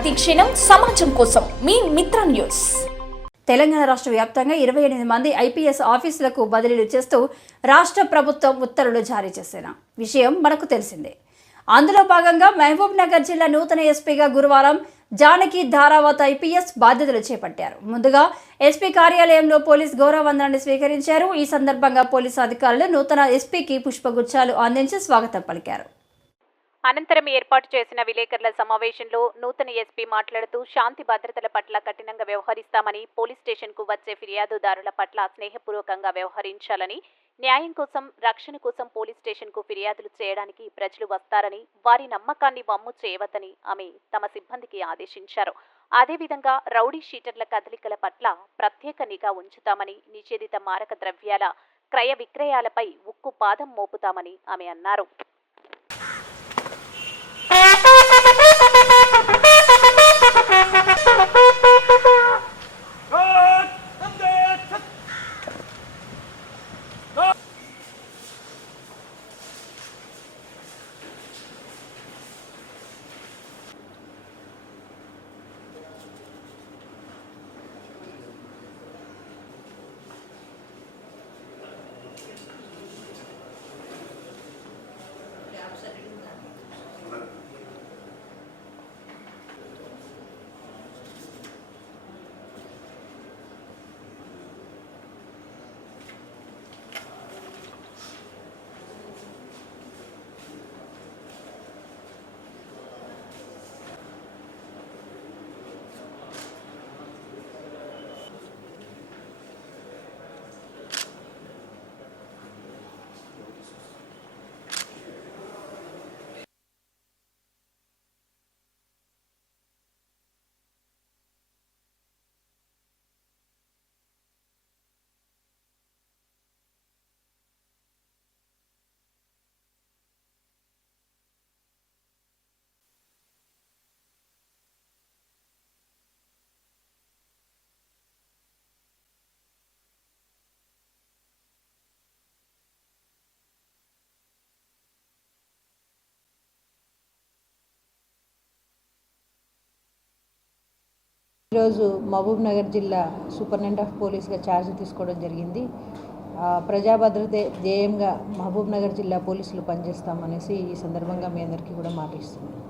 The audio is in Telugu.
ప్రతి క్షణం సమాజం కోసం మీ మిత్ర న్యూస్. తెలంగాణ రాష్ట్ర వ్యాప్తంగా 28 మంది ఐపీఎస్ ఆఫీసులకు బదిలీలు చేస్తూ రాష్ట్ర ప్రభుత్వం ఉత్తర్వులు జారీ చేసిన విషయం మనకు తెలిసిందే. అందులో భాగంగా మహబూబ్ నగర్ జిల్లా నూతన ఎస్పీగా గురువారం జానకి ధారావత్ ఐపీఎస్ బాధ్యతలు చేపట్టారు. ముందుగా ఎస్పీ కార్యాలయంలో పోలీస్ గౌరవ వందనాన్ని స్వీకరించారు. ఈ సందర్భంగా పోలీసు అధికారులు నూతన ఎస్పీకి పుష్పగుచ్చాలు అందించి స్వాగతం పలికారు. అనంతరం ఏర్పాటు చేసిన విలేకరుల సమావేశంలో నూతన ఎస్పీ మాట్లాడుతూ శాంతి భద్రతల పట్ల కఠినంగా వ్యవహరిస్తామని, పోలీస్ స్టేషన్కు వచ్చే ఫిర్యాదుదారుల పట్ల స్నేహపూర్వకంగా వ్యవహరించాలని, న్యాయం కోసం రక్షణ కోసం పోలీస్ స్టేషన్కు ఫిర్యాదులు చేయడానికి ప్రజలు వస్తారని, వారి నమ్మకాన్ని వమ్ము చేయవద్దని ఆమె తమ సిబ్బందికి ఆదేశించారు. అదేవిధంగా రౌడీ షీటర్ల కదలికల పట్ల ప్రత్యేక నిఘా ఉంచుతామని, నిషేధిత మారక ద్రవ్యాల క్రయ విక్రయాలపై ఉక్కు పాదం మోపుతామని ఆమె అన్నారు. ఈరోజు మహబూబ్ నగర్ జిల్లా సూపరింటెండెంట్ ఆఫ్ పోలీస్గా ఛార్జ్ తీసుకోవడం జరిగింది. ప్రజా భద్రతే ధ్యేయంగా మహబూబ్ నగర్ జిల్లా పోలీసులు పనిచేస్తామనేసి ఈ సందర్భంగా మీ అందరికీ కూడా మాటిస్తున్నాను.